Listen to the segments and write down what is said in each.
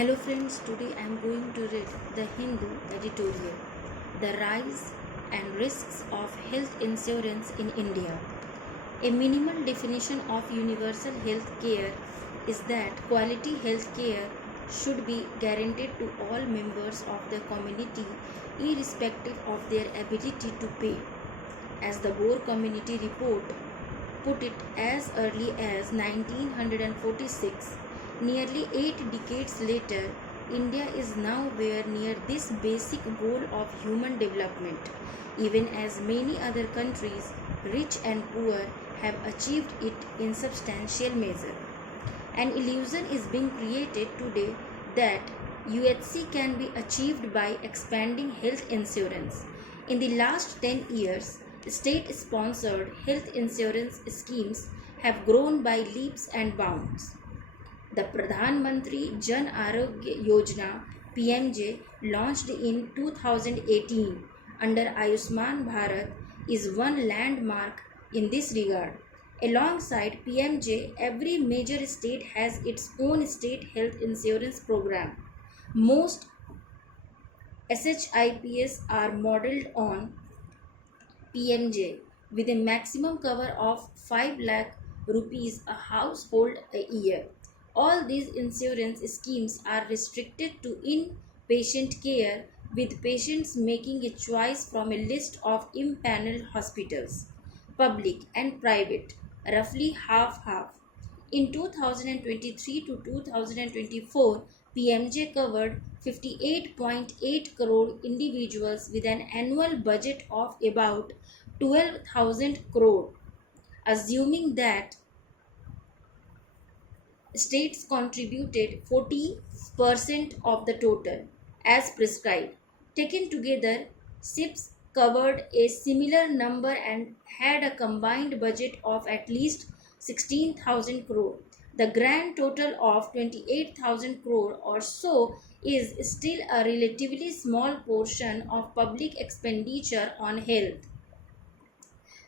Hello friends, today I am going to read the Hindu editorial, The Rise and Risks of Health Insurance in India. A minimal definition of universal health care is that quality health care should be guaranteed to all members of the community irrespective of their ability to pay. As the Boer Community Report put it, as early as 1946, nearly 8 decades later, India is nowhere near this basic goal of human development, even as many other countries, rich and poor, have achieved it in substantial measure. An illusion is being created today that UHC can be achieved by expanding health insurance. In the last 10 years, state-sponsored health insurance schemes have grown by leaps and bounds. The Pradhan Mantri Jan Arogya Yojana (PMJ) launched in 2018 under Ayushman Bharat is one landmark in this regard. Alongside PMJ, every major state has its own state health insurance program. Most SHIPs are modeled on PMJ with a maximum cover of 5 lakh rupees a household a year. All these insurance schemes are restricted to inpatient care, with patients making a choice from a list of impaneled hospitals, public and private, roughly half-half. In 2023 to 2024, PMJ covered 58.8 crore individuals with an annual budget of about 12,000 crore, assuming that states contributed 40% of the total as prescribed. Taken together, SIPs covered a similar number and had a combined budget of at least 16,000 crore. The grand total of 28,000 crore or so is still a relatively small portion of public expenditure on health,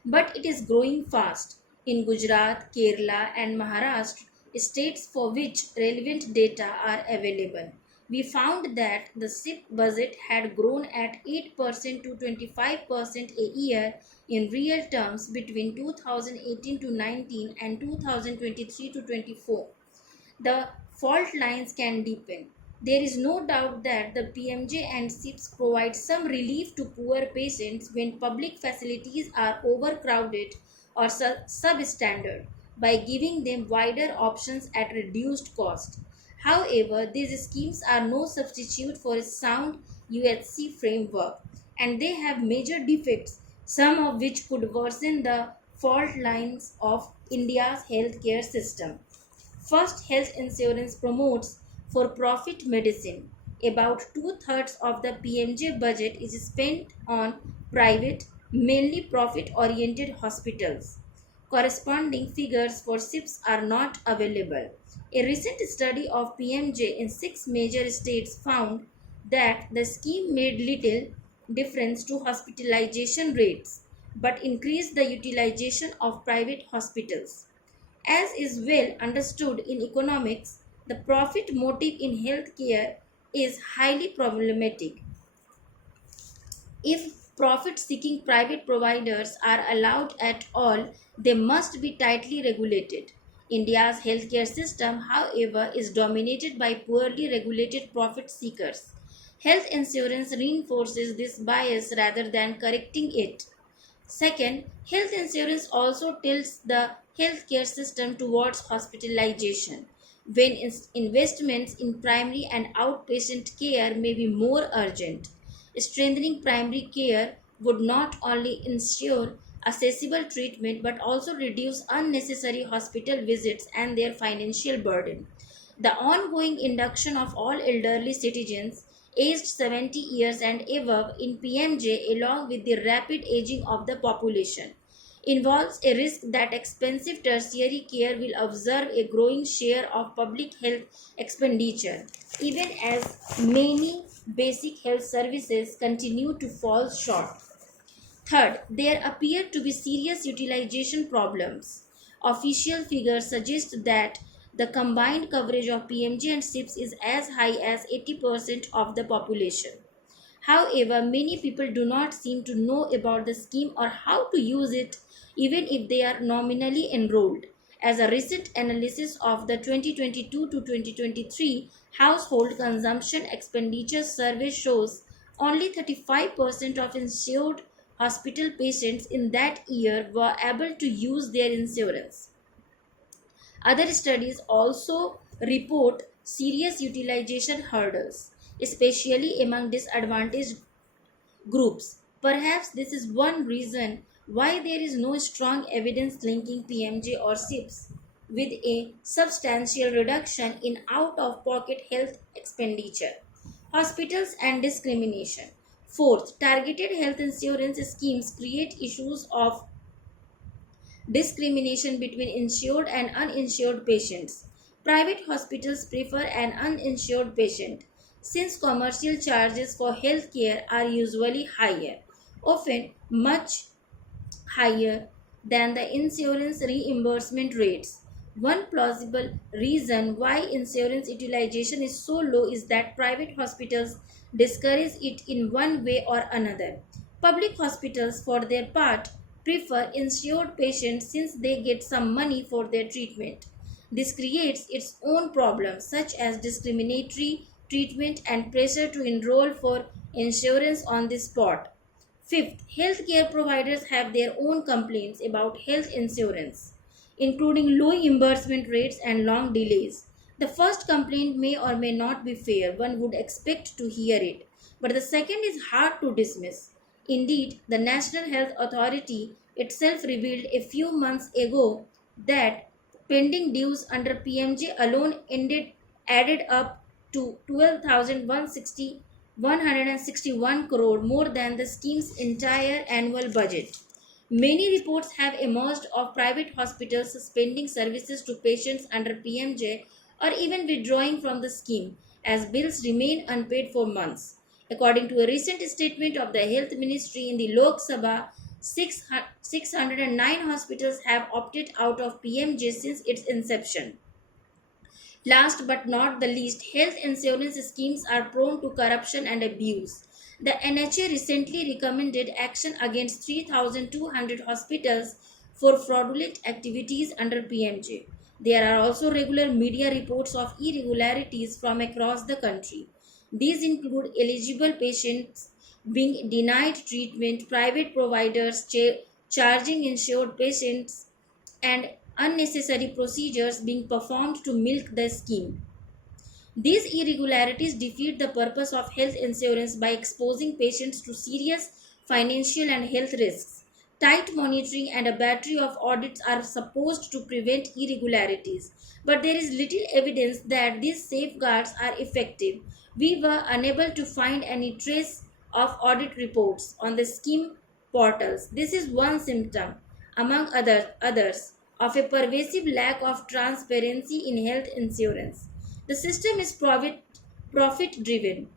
but it is growing fast. In Gujarat, Kerala, and Maharashtra, states for which relevant data are available, we found that the SIP budget had grown at 8% to 25% a year in real terms between 2018 to 19 and 2023 to 24. The fault lines can deepen. There is no doubt that the PMJ and SIPs provide some relief to poor patients when public facilities are overcrowded or substandard by giving them wider options at reduced cost. However, these schemes are no substitute for a sound UHC framework, and they have major defects, some of which could worsen the fault lines of India's healthcare system. First, health insurance promotes for profit medicine. About two-thirds of the PMJ budget is spent on private, mainly profit oriented hospitals. Corresponding figures for SIPs are not available. A recent study of PMJ in 6 major states found that the scheme made little difference to hospitalization rates but increased the utilization of private hospitals. As is well understood in economics, the profit motive in healthcare is highly problematic. If profit seeking private providers are allowed at all, they must be tightly regulated. India's healthcare system, however, is dominated by poorly regulated profit seekers. Health insurance reinforces this bias rather than correcting it. Second, health insurance also tilts the healthcare system towards hospitalization, when investments in primary and outpatient care may be more urgent. Strengthening primary care would not only ensure accessible treatment but also reduce unnecessary hospital visits and their financial burden. The ongoing induction of all elderly citizens aged 70 years and above in PMJ, along with the rapid aging of the population, involves a risk that expensive tertiary care will absorb a growing share of public health expenditure, even as many basic health services continue to fall short. Third, there appear to be serious utilization problems. Official figures suggest that the combined coverage of PMJ and SIPS is as high as 80% of the population. However, many people do not seem to know about the scheme or how to use it, even if they are nominally enrolled. As a recent analysis of the 2022 to 2023 Household Consumption Expenditure Survey shows, only 35% of insured hospital patients in that year were able to use their insurance. Other studies also report serious utilization hurdles, especially among disadvantaged groups. Perhaps this is one reason why there is no strong evidence linking PMJ or SIPS with a substantial reduction in out of pocket health expenditure. Hospitals and discrimination. Fourth, targeted health insurance schemes create issues of discrimination between insured and uninsured patients. Private hospitals prefer an uninsured patient since commercial charges for health care are usually higher, often much higher than the insurance reimbursement rates. One plausible reason why insurance utilization is so low is that private hospitals discourage it in one way or another. Public hospitals, for their part, prefer insured patients since they get some money for their treatment. This creates its own problems such as discriminatory treatment and pressure to enroll for insurance on the spot. Fifth, healthcare providers have their own complaints about health insurance, including low reimbursement rates and long delays. The first complaint may or may not be fair, one would expect to hear it, but the second is hard to dismiss. Indeed, the National Health Authority itself revealed a few months ago that pending dues under PMJ alone added up to 12,161 crore, more than the scheme's entire annual budget. Many reports have emerged of private hospitals suspending services to patients under PMJ or even withdrawing from the scheme as bills remain unpaid for months. According to a recent statement of the Health Ministry in the Lok Sabha, 609 hospitals have opted out of PMJ since its inception. Last but not the least, health insurance schemes are prone to corruption and abuse. The NHA recently recommended action against 3,200 hospitals for fraudulent activities under PMJ. There are also regular media reports of irregularities from across the country. These include eligible patients being denied treatment, private providers charging insured patients, and unnecessary procedures being performed to milk the scheme. These irregularities defeat the purpose of health insurance by exposing patients to serious financial and health risks. Tight monitoring and a battery of audits are supposed to prevent irregularities, but there is little evidence that these safeguards are effective. We were unable to find any trace of audit reports on the scheme portals. This is one symptom, among others, of a pervasive lack of transparency in health insurance. The system is profit driven.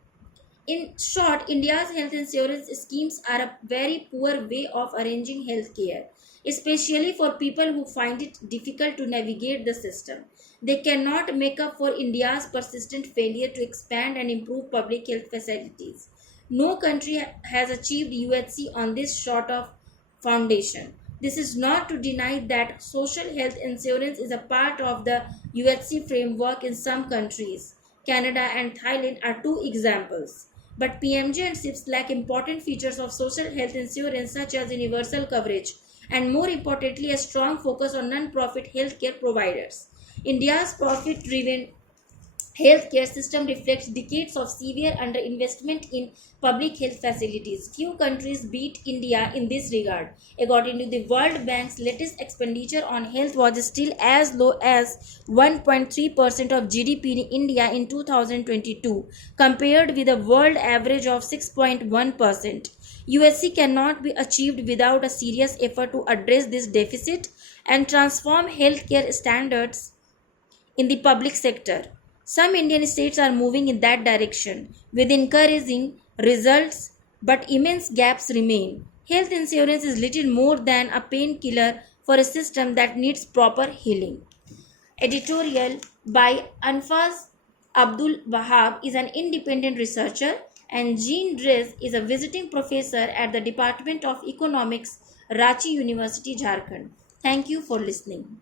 In short, India's health insurance schemes are a very poor way of arranging health care, especially for people who find it difficult to navigate the system. They cannot make up for India's persistent failure to expand and improve public health facilities. No country has achieved UHC on this sort of foundation. This is not to deny that social health insurance is a part of the UHC framework in some countries. Canada and Thailand are two examples. But PMJ and SIPS lack important features of social health insurance such as universal coverage and, more importantly, a strong focus on non-profit healthcare providers. India's profit-driven healthcare system reflects decades of severe underinvestment in public health facilities. Few countries beat India in this regard. According to the World Bank's latest expenditure on health was still as low as 1.3% of GDP in India in 2022, compared with a world average of 6.1%. USC cannot be achieved without a serious effort to address this deficit and transform healthcare standards in the public sector. Some Indian states are moving in that direction with encouraging results, but immense gaps remain. Health insurance is little more than a painkiller for a system that needs proper healing. Editorial by Anfaz Abdul Wahab is an independent researcher, and Jean Driz is a visiting professor at the Department of Economics, Ranchi University, Jharkhand. Thank you for listening.